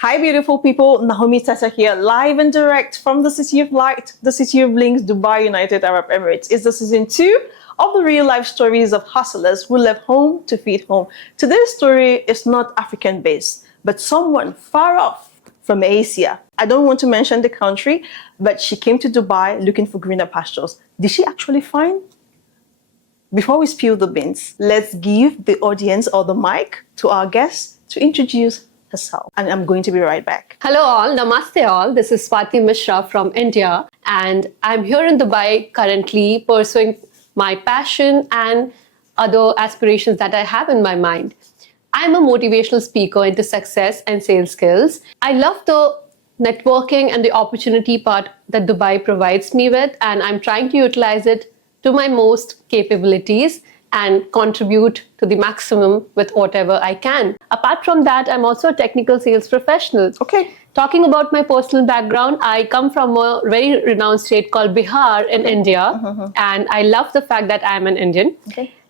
Hi, beautiful people. Naomi Tata here, live and direct from the City of Light, the City of Links, Dubai, United Arab Emirates. It's the season 2 of the real life stories of hustlers who left home to feed home. Today's story is not African based, but someone far off from Asia. I don't want to mention the country, but she came to Dubai looking for greener pastures. Did she actually find? Before we spill the beans, let's give the audience or the mic to our guest to introduce herself. And I'm going to be right back. Hello all, namaste all. This is Swati Mishra from India, and I'm here in Dubai currently pursuing my passion and other aspirations that I have in my mind. I'm a motivational speaker into success and sales skills. I love the networking and the opportunity part that Dubai provides me with, and I'm trying to utilize it to my most capabilities and contribute to the maximum with whatever I can. Apart from that, I'm also a technical sales professional. Okay. Talking about my personal background, I come from a very renowned state called Bihar in India, and I love the fact that I'm an Indian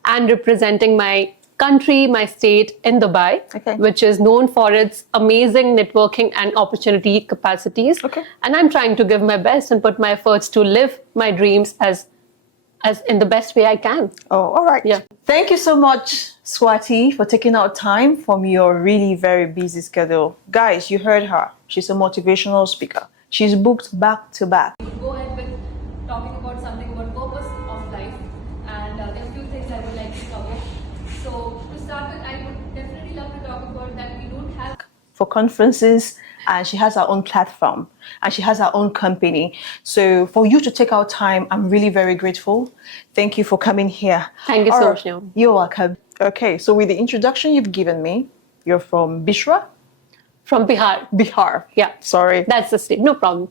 and representing my country, my state in Dubai, which is known for its amazing networking and opportunity capacities. And I'm trying to give my best and put my efforts to live my dreams as in the best way I can. Oh, all right. Yeah. Thank you so much, Swati, for taking out time from your really very busy schedule. Guys, you heard her. She's a motivational speaker. She's booked back to back. Go ahead with talking about something about purpose of life, and there are a few things I would like to cover. So to start with, I would definitely love to talk about that we don't have for conferences, and she has her own platform and she has her own company. So for you to take out time, I'm really very grateful. Thank you for coming here. Thank you so much, Neil. You're welcome. Okay, so with the introduction you've given me, you're from Bishra? From Bihar. Bihar. Yeah. Sorry. That's the state. No problem.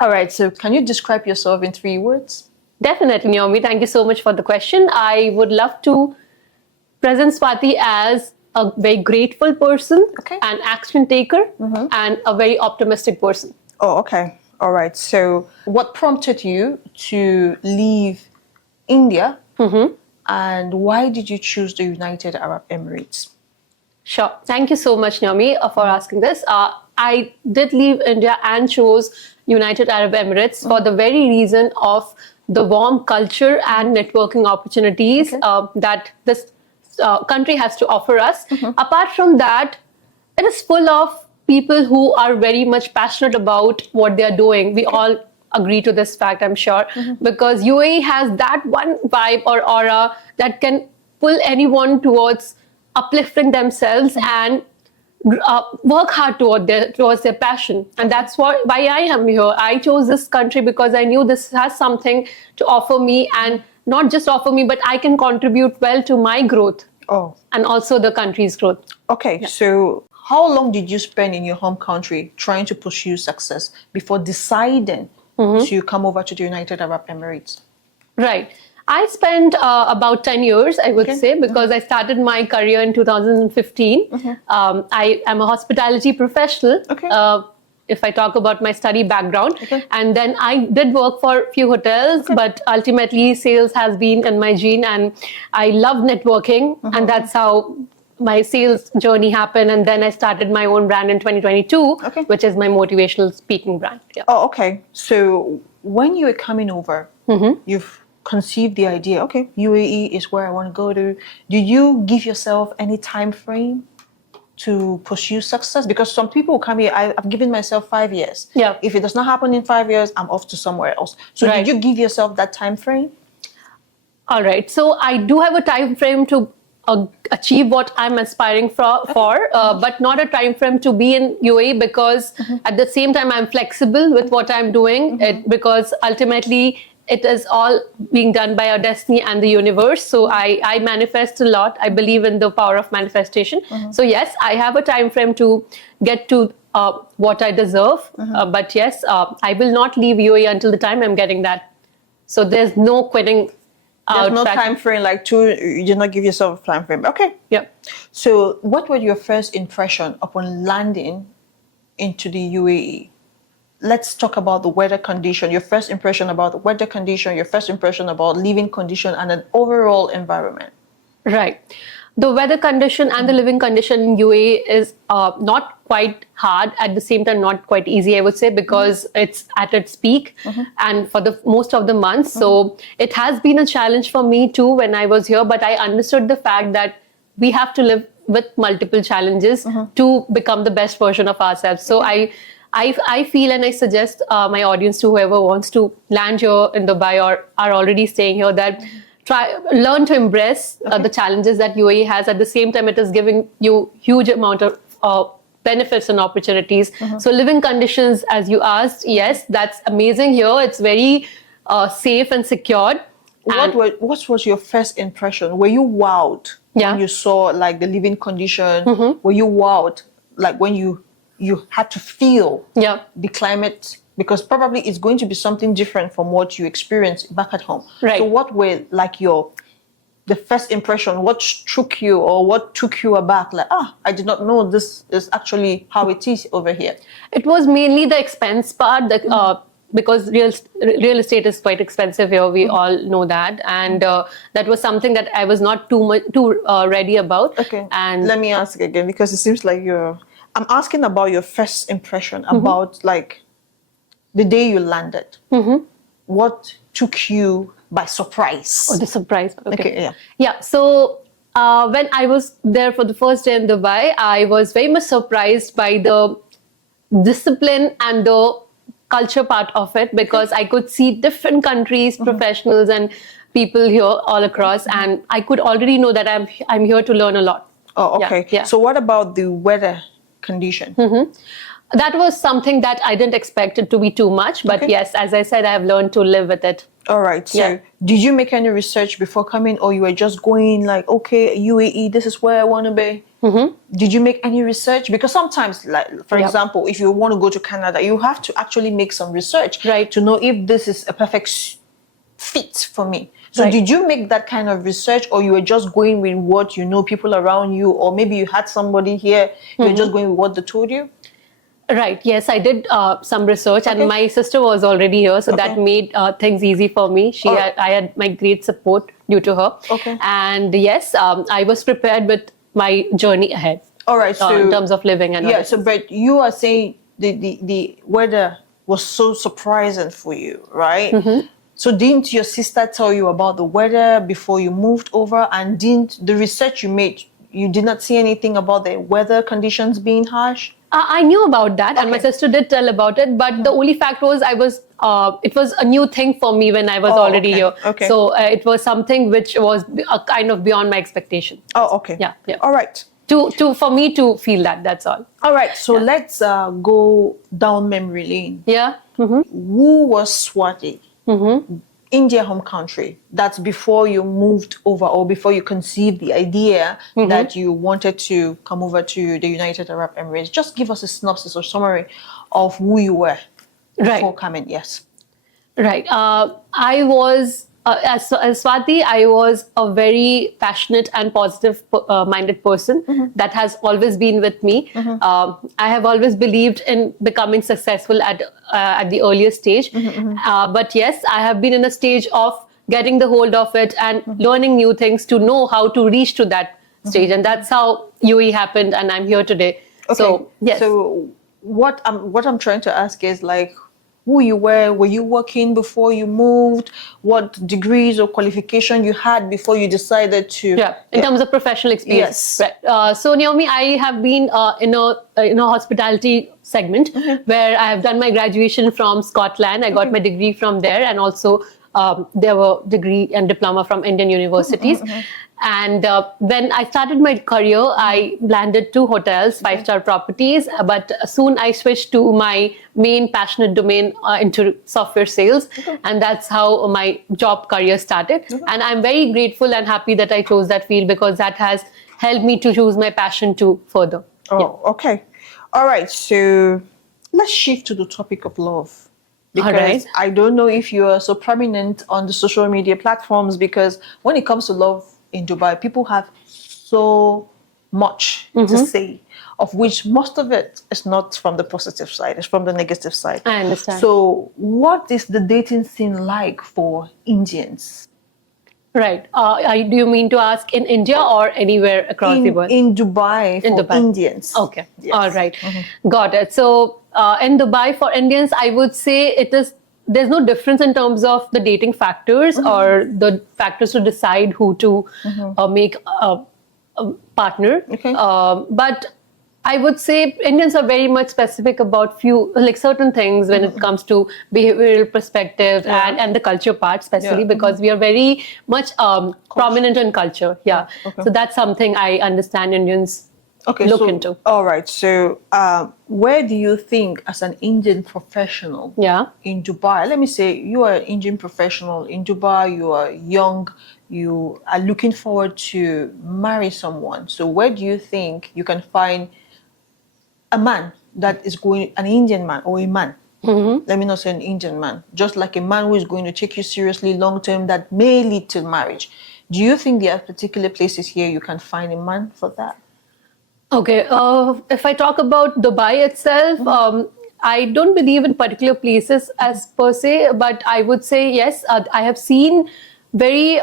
All right, so can you describe yourself in 3 words? Definitely, Naomi. Thank you so much for the question. I would love to present Swati as a very grateful person, an action taker, and a very optimistic person. Oh, okay. All right. So what prompted you to leave India and why did you choose the United Arab Emirates? Sure. Thank you so much, Naomi, for asking this. I did leave India and chose United Arab Emirates for the very reason of the warm culture and networking opportunities that this country has to offer us. Apart from that, it is full of people who are very much passionate about what they are doing. We all agree to this fact, I'm sure, because UAE has that one vibe or aura that can pull anyone towards uplifting themselves and work hard towards their passion. And that's why I am here. I chose this country because I knew this has something to offer me, and not just offer me, but I can contribute well to my growth and also the country's growth. Okay, so how long did you spend in your home country trying to pursue success before deciding to come over to the United Arab Emirates? Right. I spent about 10 years, I would say, because I started my career in 2015. I am a hospitality professional. If I talk about my study background. And then I did work for a few hotels, but ultimately sales has been in my gene, and I love networking, and that's how my sales journey happened. And then I started my own brand in 2022, which is my motivational speaking brand. Yeah. Oh, okay. So when you were coming over, you've conceived the idea, UAE is where I want to go to. Did you give yourself any time frame to pursue success? Because some people come here, I've given myself 5 years. Yeah. If it does not happen in 5 years, I'm off to somewhere else. So did you give yourself that time frame? All right. So I do have a time frame to achieve what I'm aspiring for, but not a time frame to be in UAE, because at the same time I'm flexible with what I'm doing, because ultimately it is all being done by our destiny and the universe. So I manifest a lot. I believe in the power of manifestation. So yes, I have a time frame to get to what I deserve. But yes, I will not leave UAE until the time I'm getting that. So there's no quitting. There's no time frame, you did not give yourself a time frame. Okay. Yeah. So what were your first impression upon landing into the UAE? Let's talk about the weather condition, your first impression about the weather condition, your first impression about living condition and an overall environment. Right. the weather condition and the living condition in UAE is not quite hard, at the same time not quite easy, I would say, because it's at its peak and for the most of the months. So it has been a challenge for me too when I was here, but I understood the fact that we have to live with multiple challenges to become the best version of ourselves. So I feel, and I suggest my audience, to whoever wants to land here in Dubai or are already staying here, that learn to embrace the challenges that UAE has. At the same time, it is giving you huge amount of benefits and opportunities. So living conditions, as you asked, yes, that's amazing here. It's very safe and secured. What was your first impression? Were you wowed when you saw like the living condition? Were you wowed like when you had to feel the climate? Because probably it's going to be something different from what you experienced back at home. Right. So what were like the first impression? What struck you or what took you aback? Like, I did not know this is actually how it is over here. It was mainly the expense part, because real estate is quite expensive here. We all know that, and that was something that I was not too ready about. Okay. And let me ask again, because it seems like I'm asking about your first impression about like the day you landed. What took you by surprise? Oh, the surprise. Okay. Yeah. Yeah. So when I was there for the first day in Dubai, I was very much surprised by the discipline and the culture part of it, because I could see different countries, professionals and people here all across, and I could already know that I'm here to learn a lot. Oh, okay. Yeah. So what about the weather condition? That was something that I didn't expect it to be too much, but yes, as I said, I have learned to live with it. All right. So did you make any research before coming, or you were just going like, okay, UAE, this is where I want to be? Did you make any research? Because sometimes, like for example, if you want to go to Canada, you have to actually make some research to know if this is a perfect fit for me. So did you make that kind of research, or you were just going with what you know, people around you, or maybe you had somebody here, you were just going with what they told you? Right. Yes, I did some research, and my sister was already here, so that made things easy for me. I had my great support due to her. And yes, I was prepared with my journey ahead. All right. So in terms of living and so but you are saying the weather was so surprising for you, right? So didn't your sister tell you about the weather before you moved over, and didn't the research you made, you did not see anything about the weather conditions being harsh? I knew about that, and my sister did tell about it. But the only fact was, it was a new thing for me when I was already here. So it was something which was kind of beyond my expectation. Oh, okay. Yeah. All right. For me to feel that. That's all. All right. So let's go down memory lane. Yeah. Who was Swati? India, home country. That's before you moved over, or before you conceived the idea that you wanted to come over to the United Arab Emirates. Just give us a synopsis or summary of who you were before coming. Yes. Right. I was, as Swati, I was a very passionate and positive minded person. That has always been with me. I have always believed in becoming successful at the earliest stage. But yes, I have been in a stage of getting the hold of it and learning new things to know how to reach to that stage. And that's how UAE happened, and I'm here today. Okay. So, yes. So what I'm trying to ask is like, who you were you working before you moved? What degrees or qualification you had before you decided to? In terms of professional experience. Yes. Right. So Naomi, I have been in a hospitality segment where I have done my graduation from Scotland. I got my degree from there, and also there were degree and diploma from Indian universities. And when I started my career, I landed 2 hotels, 5-star properties, but soon I switched to my main passionate domain into software sales. And that's how my job career started. And I'm very grateful and happy that I chose that field, because that has helped me to choose my passion to further. Okay. All right. So let's shift to the topic of love. Because I don't know if you are so prominent on the social media platforms, because when it comes to love in Dubai, people have so much to say, of which most of it is not from the positive side, it's from the negative side. I understand. So what is the dating scene like for Indians? Right. Do you mean to ask in India or anywhere across the world? In Dubai for Dubai. Indians. Okay. Yes. All right. Got it. So in Dubai for Indians, I would say there's no difference in terms of the dating factors or the factors to decide who to make a partner. Okay. But I would say Indians are very much specific about certain things when it comes to behavioral perspective and the culture part, especially because we are very much prominent in culture. Yeah. Okay. So that's something I understand Indians look into. All right. So where do you think, as an Indian professional in Dubai, let me say you are an Indian professional in Dubai, you are young, you are looking forward to marry someone. So where do you think you can find a man that is an Indian man or a man? Let me not say an Indian man, just like a man who is going to take you seriously long term that may lead to marriage. Do you think there are particular places here you can find a man for that? Okay, if I talk about Dubai itself, I don't believe in particular places as per se, but I would say yes, I have seen very,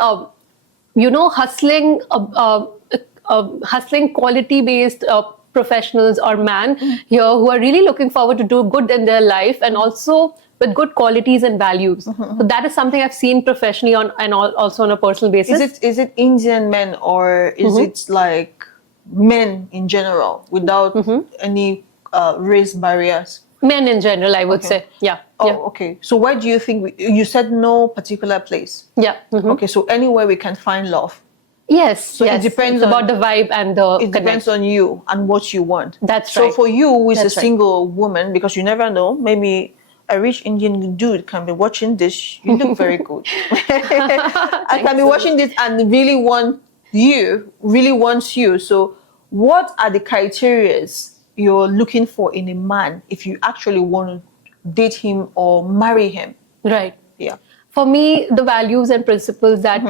hustling quality-based professionals or men here who are really looking forward to do good in their life and also with good qualities and values. So that is something I've seen professionally and also on a personal basis. Is it Indian men or is it like men in general without any race barriers? Men in general, I would say. Yeah. Okay. So where do you think, you said no particular place? Yeah. Okay, so anywhere we can find love. Yes. So it depends about the vibe and the It depends on you and what you want. That's right. So for you, who is a single woman, because you never know, maybe a rich Indian dude can be watching this. You look very good. I can be watching this and really wants you. So what are the criteria you're looking for in a man if you actually want to date him or marry him? Right. Yeah. For me, the values and principles that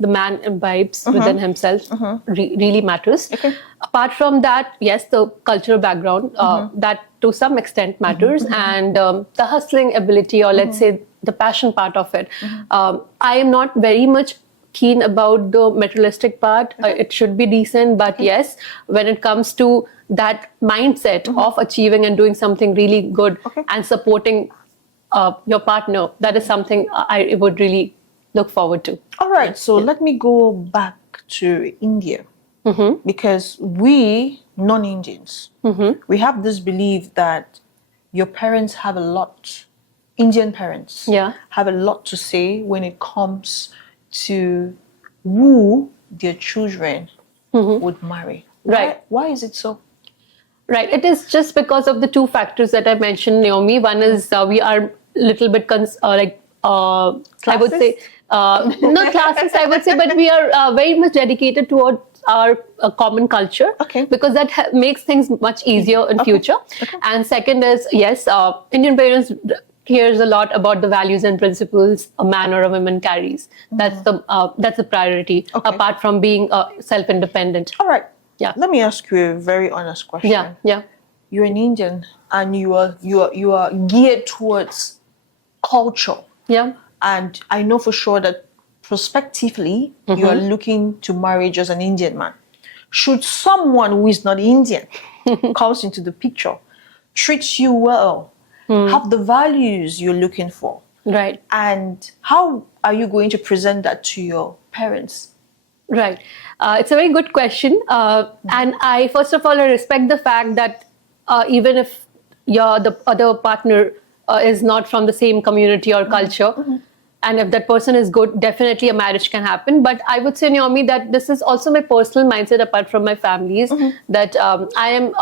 the man imbibes within himself really matters. Okay. Apart from that, yes, the cultural background, that to some extent matters, and the hustling ability, or let's say the passion part of it. I am not very much keen about the materialistic part. It should be decent, but yes, when it comes to that mindset of achieving and doing something really good and supporting your partner, that is something I would really look forward to. All right, so let me go back to India, because we non-Indians, we have this belief that your parents have a lot, Indian parents have a lot to say when it comes to who their children would marry. Right. Why is it so? Right. It is just because of the two factors that I mentioned, Naomi. One is we are a little bit I would say, not classes, I would say, but we are very much dedicated towards our common culture, because that makes things much easier in future. And second is, yes, Indian parents cares a lot about the values and principles a man or a woman carries. That's the priority, apart from being self-independent. All right. Yeah. Let me ask you a very honest question. Yeah. You're an Indian and you are geared towards culture. Yeah. And I know for sure that prospectively you are looking to marry just an Indian man. Should someone who is not Indian comes into the picture, treats you well, have the values you're looking for, right? And how are you going to present that to your parents? Right. It's a very good question. And I, first of all, I respect the fact that even if the other partner is not from the same community or culture, and if that person is good, definitely a marriage can happen. But I would say, Naomi, that this is also my personal mindset apart from my family's, that I am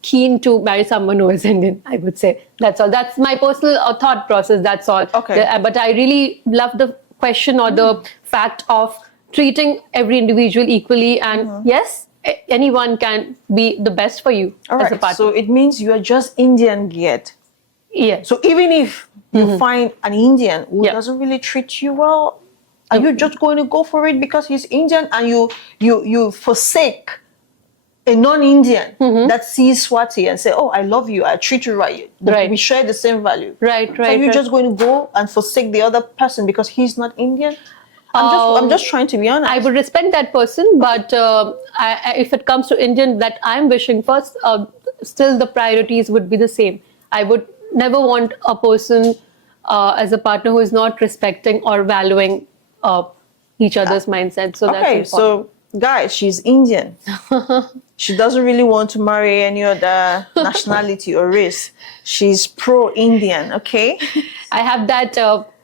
keen to marry someone who is Indian, I would say. That's all. That's my personal thought process. That's all. But I really love the question or the fact of treating every individual equally, and yes, anyone can be the best for you as a partner. So it means you are just Indian geared. Yeah. So even if you find an Indian who doesn't really treat you well, are you just going to go for it because he's Indian, and you forsake a non-Indian that sees Swati and say, "Oh, I love you, I treat you right. We share the same value." Right. So you're just going to go and forsake the other person because he's not Indian? I'm just trying to be honest. I would respect that person, but if it comes to Indian that I'm wishing for, still the priorities would be the same. I would never want a person as a partner who is not respecting or valuing each other's mindset. So okay, that's important. so guys, she's Indian. She doesn't really want to marry any other nationality or race. She's pro-Indian, okay? I have that,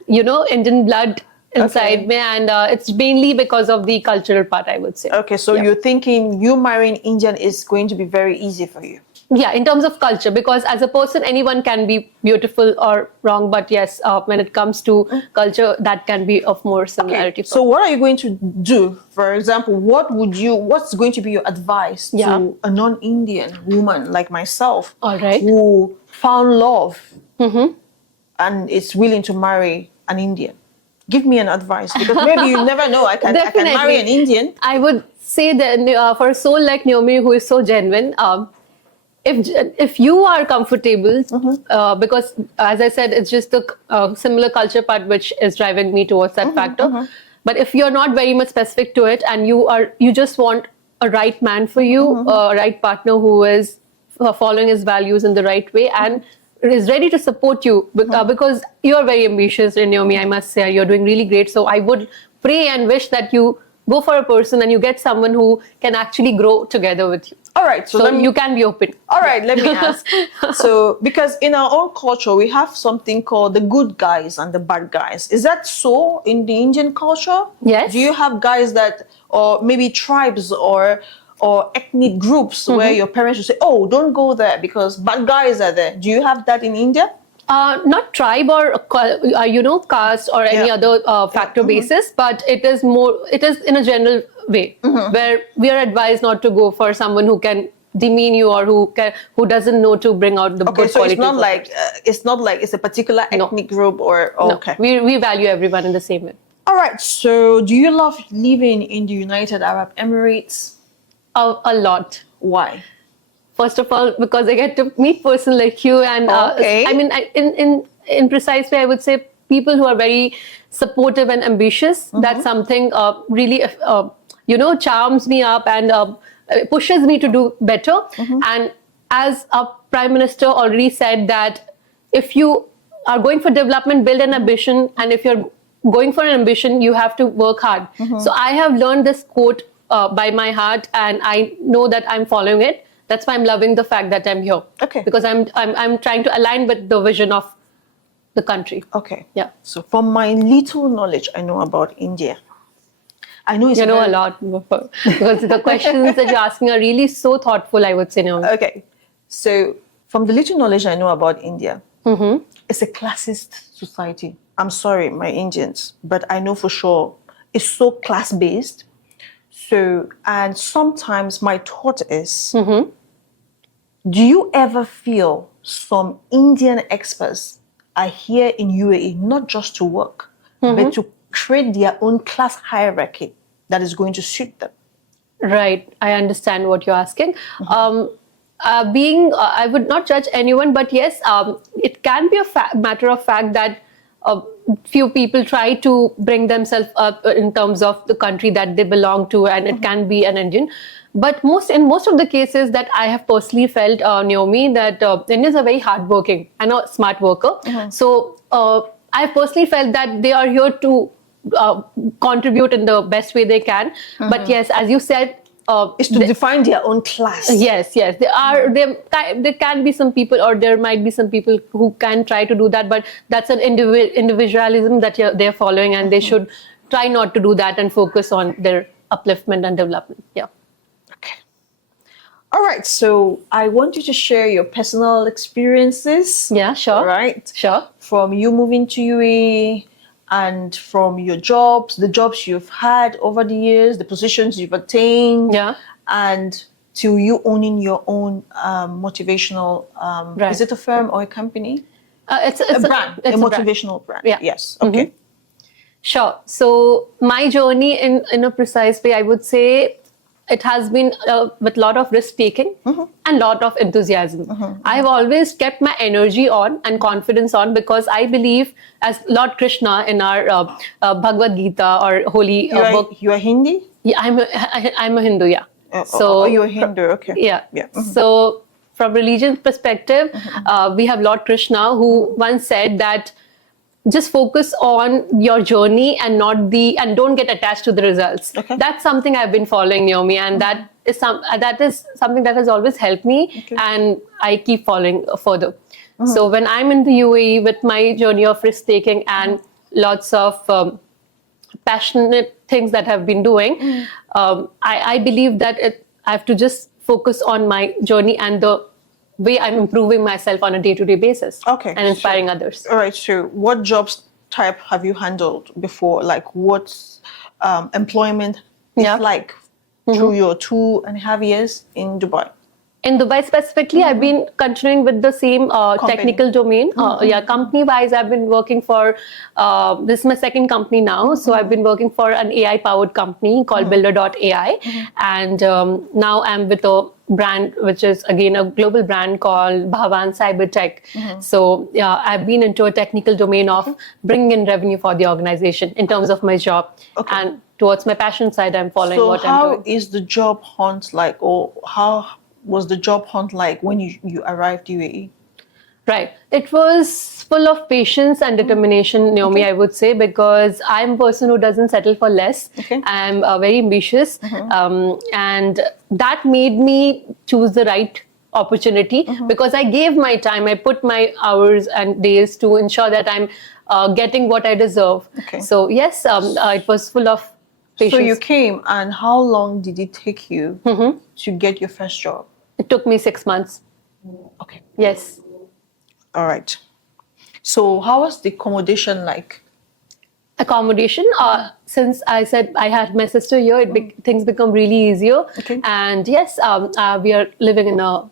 Indian blood inside me, and it's mainly because of the cultural part, I would say. Okay, so you're thinking you marrying Indian is going to be very easy for you. Yeah, in terms of culture, because as a person, anyone can be beautiful or wrong, but yes, when it comes to culture, that can be of more similarity. Okay. So what are you going to do? For example, what's going to be your advice to a non-Indian woman like myself who found love and is willing to marry an Indian? Give me an advice, because maybe you never know. I can marry an Indian. I would say that for a soul like Naomi, who is so genuine, if you are comfortable, because as I said, it's just the similar culture part which is driving me towards that factor. But if you're not very much specific to it, and you just want a right man for you, a right partner who is following his values in the right way and is ready to support you, because you're very ambitious, Naomi, I must say, you're doing really great. So I would pray and wish that you go for a person and you get someone who can actually grow together with you. All right, so you can be open. All right, let me ask. So, because in our own culture, we have something called the good guys and the bad guys. Is that so in the Indian culture? Yes. Do you have guys that, or maybe tribes or ethnic groups where your parents will say, "Oh, don't go there because bad guys are there"? Do you have that in India? Not tribe or caste or any other factor basis, but it is in a general way where we are advised not to go for someone who can demean you or who doesn't know to bring out the good so qualities. it's not like it's a particular ethnic group or okay. We value everyone in the same way. All right. So, do you love living in the United Arab Emirates? A lot. Why? First of all, because I get to meet person like you, and I mean, in precise way, I would say people who are very supportive and ambitious. That's something really, charms me up and pushes me to do better. And as our Prime Minister already said that if you are going for development, build an ambition, and if you're going for an ambition, you have to work hard. So I have learned this quote by my heart, and I know that I'm following it. That's why I'm loving the fact that I'm here. Okay. Because I'm trying to align with the vision of the country. Okay. Yeah. So from my little knowledge I know about India, I know you know a lot because the questions that you're asking are really so thoughtful, I would say, Naomi. Okay. So from the little knowledge I know about India, it's a classist society. I'm sorry, my Indians, but I know for sure it's so class-based. So, and sometimes my thought is, do you ever feel some Indian expats are here in UAE not just to work, but to create their own class hierarchy that is going to suit them? Right. I understand what you're asking. I would not judge anyone, but yes, it can be a matter of fact that few people try to bring themselves up in terms of the country that they belong to, and it can be an Indian. But in most of the cases that I have personally felt, Naomi, that Indians are very hardworking and a smart worker. So I personally felt that they are here to contribute in the best way they can. But yes, as you said, is to define their own class. Yes. There can be some people, or there might be some people who can try to do that, but that's an individualism that they're following, and they should try not to do that and focus on their upliftment and development. Yeah. Okay. All right. So I want you to share your personal experiences. Yeah, sure. Right. Sure. From you moving to UAE, and from your jobs, the jobs you've had over the years, the positions you've attained, and to you owning your own motivational, is it a firm or a company? It's a brand, a motivational brand. Yeah. Yes, okay. Sure. So my journey in a precise way, I would say it has been with a lot of risk taking and lot of enthusiasm. I've always kept my energy on and confidence on, because I believe, as Lord Krishna in our Bhagavad Gita or holy book. You are Hindi? Yeah, I'm a Hindu. Yeah. So you're Hindu. Okay. Yeah. Yeah. So from religion perspective, we have Lord Krishna, who once said that just focus on your journey and don't get attached to the results. Okay. That's something I've been following, Naomi, and that is something that has always helped me, and I keep following further. So when I'm in the UAE with my journey of risk taking and lots of passionate things that I've been doing, I believe that I have to just focus on my journey and the way I'm improving myself on a day-to-day basis, and inspiring others. All right. So, what jobs type have you handled before? Like, what's employment is like through your 2.5 years in Dubai? In Dubai specifically, I've been continuing with the same technical domain. Company-wise, I've been working for, this is my second company now. So I've been working for an AI-powered company called Builder.ai. And now I'm with a brand, which is again a global brand called Bhavan Cybertech. So I've been into a technical domain of bringing in revenue for the organization in terms of my job. And towards my passion side, I'm following what I'm doing. So how is the job hunt like, or how was the job hunt like when you arrived UAE? Right. It was full of patience and determination, Naomi, I would say, because I'm a person who doesn't settle for less. I'm very ambitious. And that made me choose the right opportunity, because I gave my time, I put my hours and days to ensure that I'm getting what I deserve. So yes, it was full of patience. So you came, and how long did it take you to get your first job? It took me 6 months. Okay. Yes. All right. So how was the accommodation like? Accommodation, since I said I had my sister here, things become really easier. And yes, we are living in a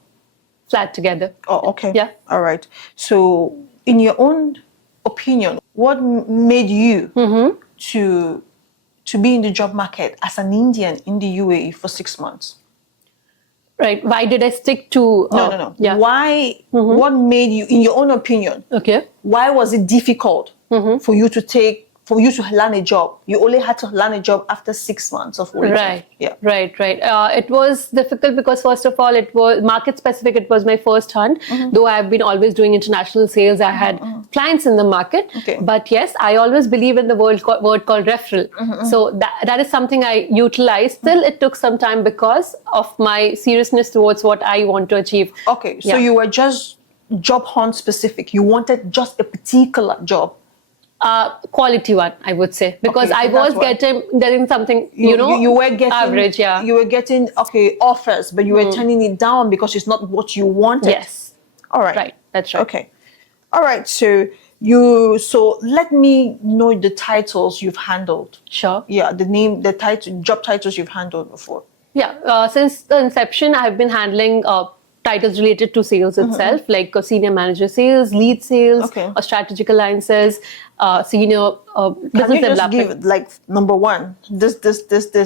flat together. Oh, okay. Yeah. All right. So in your own opinion, what made you to be in the job market as an Indian in the UAE for 6 months? Right. Why did I stick to... No. Yeah. Why, what made you, in your own opinion, why was it difficult for you to learn a job? You only had to learn a job after 6 months of waiting. Right. Yeah. Right. It was difficult because, first of all, it was market specific. It was my first hunt. Though I've been always doing international sales, I had clients in the market. But yes, I always believe in the word called referral. So that is something I utilized. Still, it took some time because of my seriousness towards what I want to achieve. Okay. So you were just job hunt specific. You wanted just a particular job. Quality one, I would say, because I was getting something, you were getting average. Yeah, you were getting offers, but you were turning it down because it's not what you wanted. Yes. All right. Right. That's right. Okay. All right. So let me know the titles you've handled. Sure. Yeah, the title, job titles you've handled before. Yeah. Since the inception, I've been handling titles related to sales itself, like senior manager sales, lead sales, strategic alliances, senior business development. Can you just give like number one, this?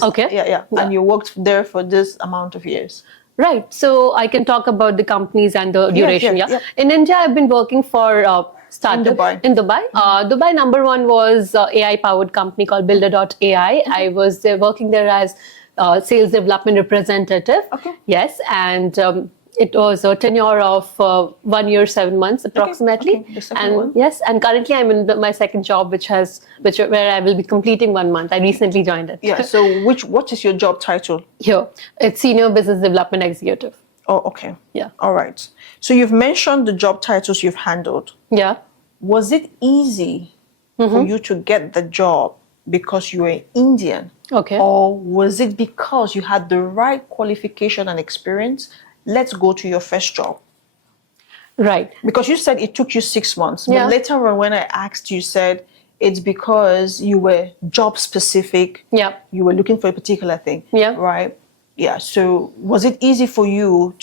Okay. Yeah. And you worked there for this amount of years. Right. So I can talk about the companies and the duration. Yeah. In India, I've been working for startup in Dubai. Dubai number one was AI-powered company called Builder.ai. I was working there as sales development representative. Yes, and it was a tenure of 1 year, 7 months approximately. And currently I'm in my second job, where I will be completing 1 month. I recently joined it. Yeah. So what is your job title? Here, it's senior business development executive. Oh, okay. Yeah. All right. So you've mentioned the job titles you've handled. Yeah. Was it easy for you to get the job because you were Indian? Okay. Or was it because you had the right qualification and experience? Let's go to your first job. Right. Because you said it took you 6 months. But later on, when I asked, you said it's because you were job specific. Yeah. You were looking for a particular thing. Yeah. Right? Yeah. So was it easy for you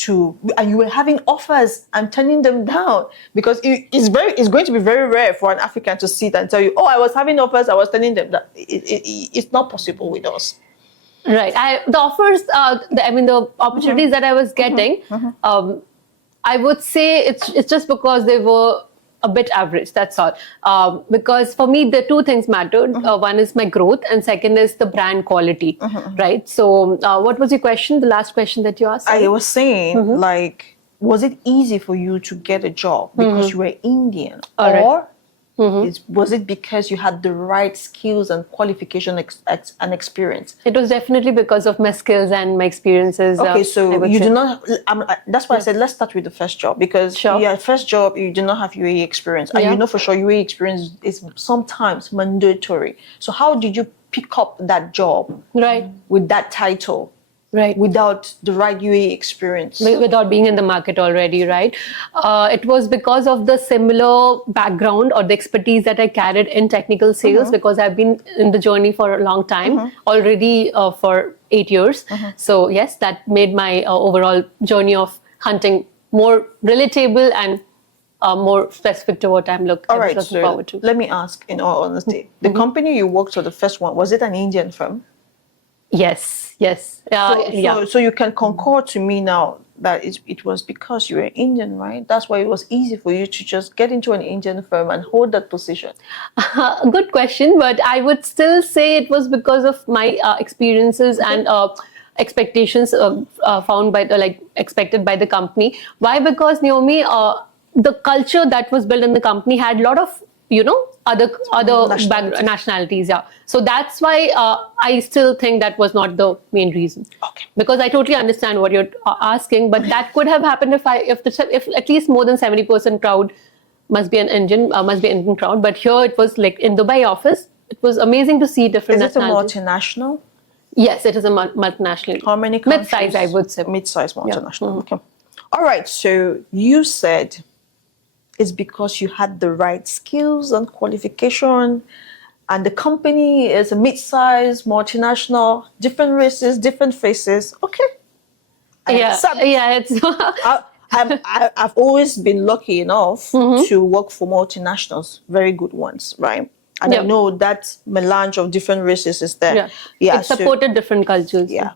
and you were having offers and turning them down? Because it's going to be very rare for an African to sit and tell you, oh, I was having offers, I was turning them down. It's not possible with us. Right. The offers, the opportunities that I was getting, I would say it's just because they were a bit average. That's all. Because for me, the two things mattered. One is my growth, and second is the brand quality. Right. So, what was your question? The last question that you asked? I was saying, like, was it easy for you to get a job because you were Indian, All right. or was it because you had the right skills and qualification and experience? It was definitely because of my skills and my experiences. Okay, so you say. do not. That's why I said let's start with the first job, because first job you do not have UAE experience, and you know for sure UAE experience is sometimes mandatory. So how did you pick up that job, right, with that title? Right. Without the right UAE experience. Without being in the market already, right? It was because of the similar background or the expertise that I carried in technical sales, because I've been in the journey for a long time, already for 8 years. So yes, that made my overall journey of hunting more relatable and more specific to what I'm looking forward to. Let me ask, in all honesty, the company you worked for, the first one, was it an Indian firm? Yes. So you can concord to me now that it was because you were Indian, right? That's why it was easy for you to just get into an Indian firm and hold that position. Good question, but I would still say it was because of my experiences and expectations found by expected by the company. Why? Because Naomi, the culture that was built in the company had a lot of other nationalities. Yeah. So that's why I still think that was not the main reason. Okay. Because I totally understand what you're asking, but that could have happened if at least more than 70% crowd must be an Indian crowd. But here it was like in Dubai office. It was amazing to see different nationalities. Is it a multinational? Yes, it is a multinational. How many countries? Mid-size, I would say. Mid-size multinational. Okay. All right. So you said it's because you had the right skills and qualification, and the company is a mid-size multinational, different races, different faces. Okay. It's. I've always been lucky enough to work for multinationals, very good ones, right? And I know that melange of different races is there. It supported different cultures. Yeah.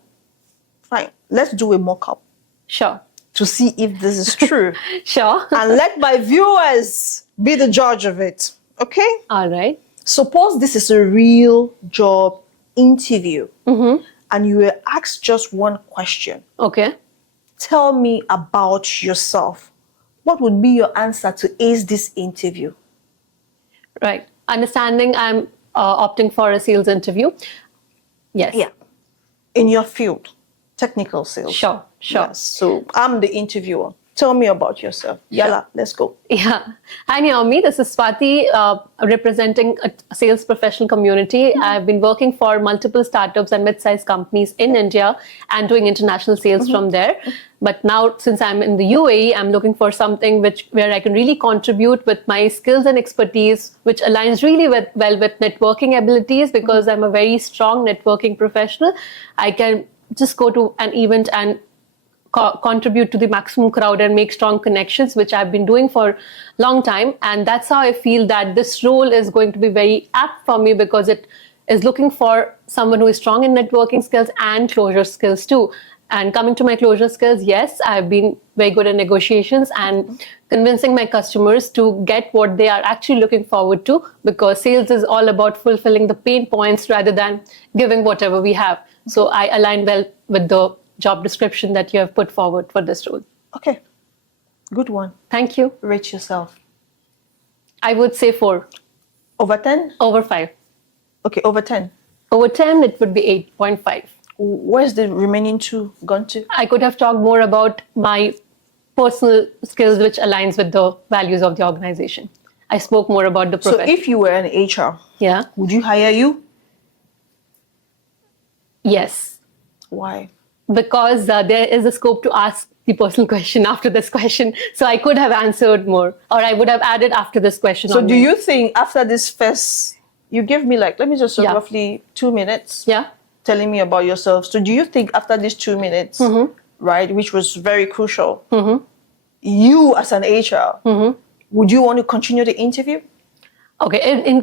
Fine. Let's do a mock-up. Sure. To see if this is true. Sure. And let my viewers be the judge of it. Okay? All right. Suppose this is a real job interview and you were asked just one question. Okay. Tell me about yourself. What would be your answer to ace this interview? Right. Understanding I'm opting for a sales interview. Yes. Yeah. In your field. Technical sales. Sure. Yes. So I'm the interviewer. Tell me about yourself. Yalla, let's go. Yeah. Hi, Naomi. This is Swati, representing a sales professional community. I've been working for multiple startups and mid-sized companies in India and doing international sales from there. But now, since I'm in the UAE, I'm looking for something where I can really contribute with my skills and expertise, which aligns really well with networking abilities, because I'm a very strong networking professional. I can just go to an event and contribute to the maximum crowd and make strong connections, which I've been doing for a long time. And that's how I feel that this role is going to be very apt for me, because it is looking for someone who is strong in networking skills and closure skills too. And coming to my closure skills, yes, I've been very good at negotiations and convincing my customers to get what they are actually looking forward to, because sales is all about fulfilling the pain points rather than giving whatever we have. So I align well with the job description that you have put forward for this role. Okay. Good one. Thank you. Rate yourself. I would say 4. Over 10? Over 5. Okay, over 10. Over 10, it would be 8.5. Where's the remaining 2 gone to? I could have talked more about my personal skills, which aligns with the values of the organization. I spoke more about the profession. So if you were an HR, yeah, would you hire you? Yes. Why? Because there is a scope to ask the personal question after this question. So I could have answered more, or I would have added after this question. So do you think after this first, you give me let me just roughly 2 minutes telling me about yourself. So do you think after these 2 minutes, right, which was very crucial, you as an HR, would you want to continue the interview? Okay,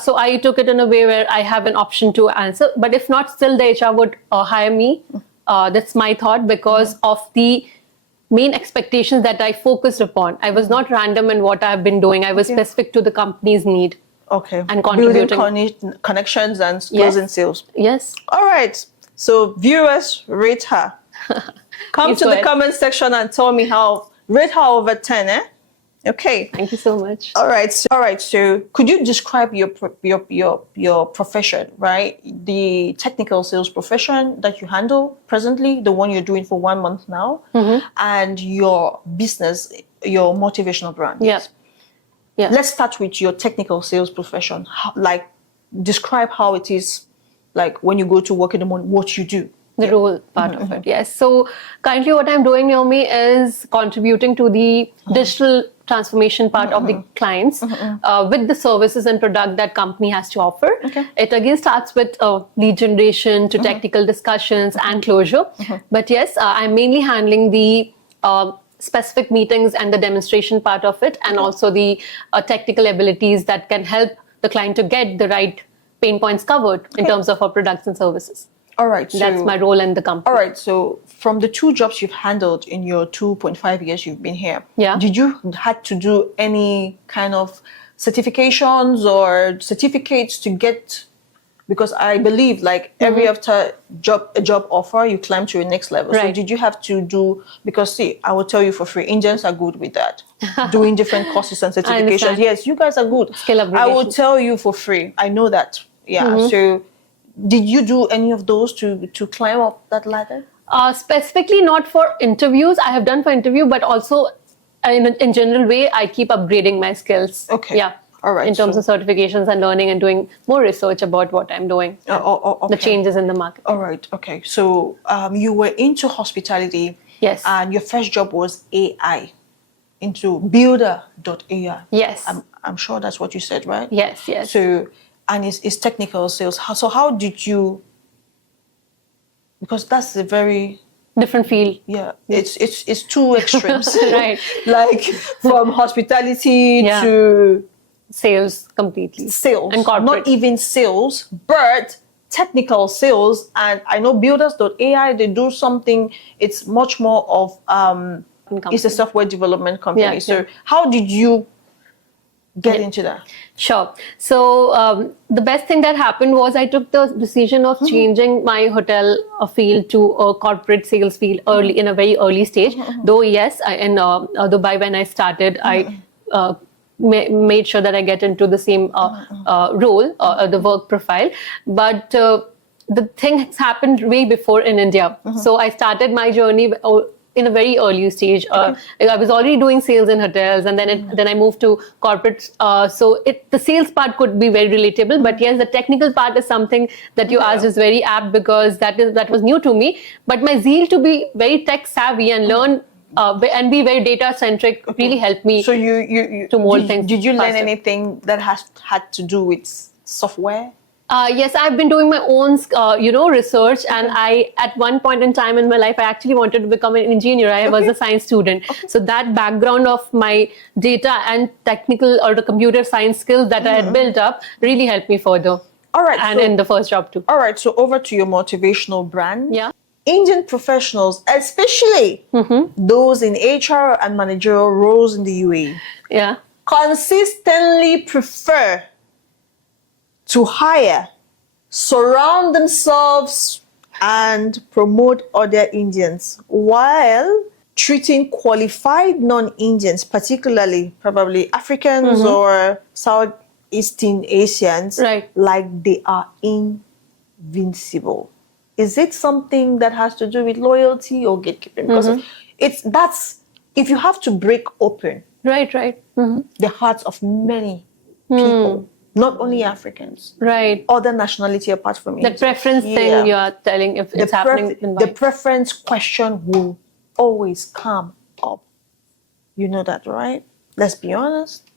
so I took it in a way where I have an option to answer, but if not, still the HR would hire me. That's my thought, because of the main expectations that I focused upon. I was not random in what I've been doing. I was specific to the company's need. Okay. And contributing. Building connections and closing sales. Yes. All right. So viewers, rate her. Come Please to go the ahead. comment section and tell me rate her over 10, eh? Okay. Thank you so much. All right. So could you describe your profession, right? The technical sales profession that you handle presently, the one you're doing for 1 month now, and your business, your motivational brand. Yeah. Yeah. Let's start with your technical sales profession. Describe how it is, like when you go to work in the morning, what you do. The role part of it, yes. So currently what I'm doing, Naomi, is contributing to the digital transformation part of the clients with the services and product that company has to offer. Okay. It again starts with lead generation to technical discussions and closure. But yes, I'm mainly handling the specific meetings and the demonstration part of it, and also the technical abilities that can help the client to get the right pain points covered in terms of our products and services. All right. So That's my role in the company. All right. So from the 2 jobs you've handled in your 2.5 years you've been here, did you had to do any kind of certifications or certificates to get? Because I believe like every after a job offer, you climb to your next level. Right. So did you have to do? Because see, I will tell you for free, Indians are good with that, doing different courses and certifications. Yes, you guys are good. Skill upgradation. I will tell you for free. I know that. Yeah. So. Did you do any of those to climb up that ladder? Specifically not for interviews. I have done for interview, but also in general way, I keep upgrading my skills. Okay. Yeah. All right. In terms of certifications and learning and doing more research about what I'm doing. Okay. The changes in the market. All right. Okay. So you were into hospitality. Yes. And your first job was AI, into builder.ai. Yes. I'm sure that's what you said, right? Yes. Yes. So, and it's technical sales. So how did you? Because that's a very different field. Yeah, it's two extremes. Right. Like from hospitality to sales completely. Sales. And corporate. Not even sales, but technical sales. And I know builders.ai, they do something, it's much more of it's a software development company. Yeah, so how did you get into that? Sure. So the best thing that happened was I took the decision of changing my hotel field to a corporate sales field in a very early stage. Though yes, in Dubai when I started, I made sure that I get into the same role, the work profile. But the thing has happened way before in India. So I started my journey in a very early stage. I was already doing sales in hotels, and then I moved to corporate. So the sales part could be very relatable, but yes, the technical part is something that you asked is very apt, because that was new to me. But my zeal to be very tech savvy and learn and be very data centric really helped me. So you to mold things. Did you learn faster. anything that had to do with software? Yes, I've been doing my own, research, and I, at one point in time in my life, I actually wanted to become an engineer. I was a science student. So that background of my data and technical or the computer science skills that I had built up really helped me further. All right. And in the first job too. All right. So over to your motivational brand. Yeah. Indian professionals, especially those in HR and managerial roles in the UAE, consistently prefer to hire, surround themselves, and promote other Indians while treating qualified non-Indians, particularly probably Africans or Southeastern Asians, like they are invincible. Is it something that has to do with loyalty or gatekeeping? Because if you have to break open the hearts of many people, not only Africans, other nationality apart from Indians. The preference thing you are telling, if it's happening in the preference question will always come up. You know that, right? Let's be honest.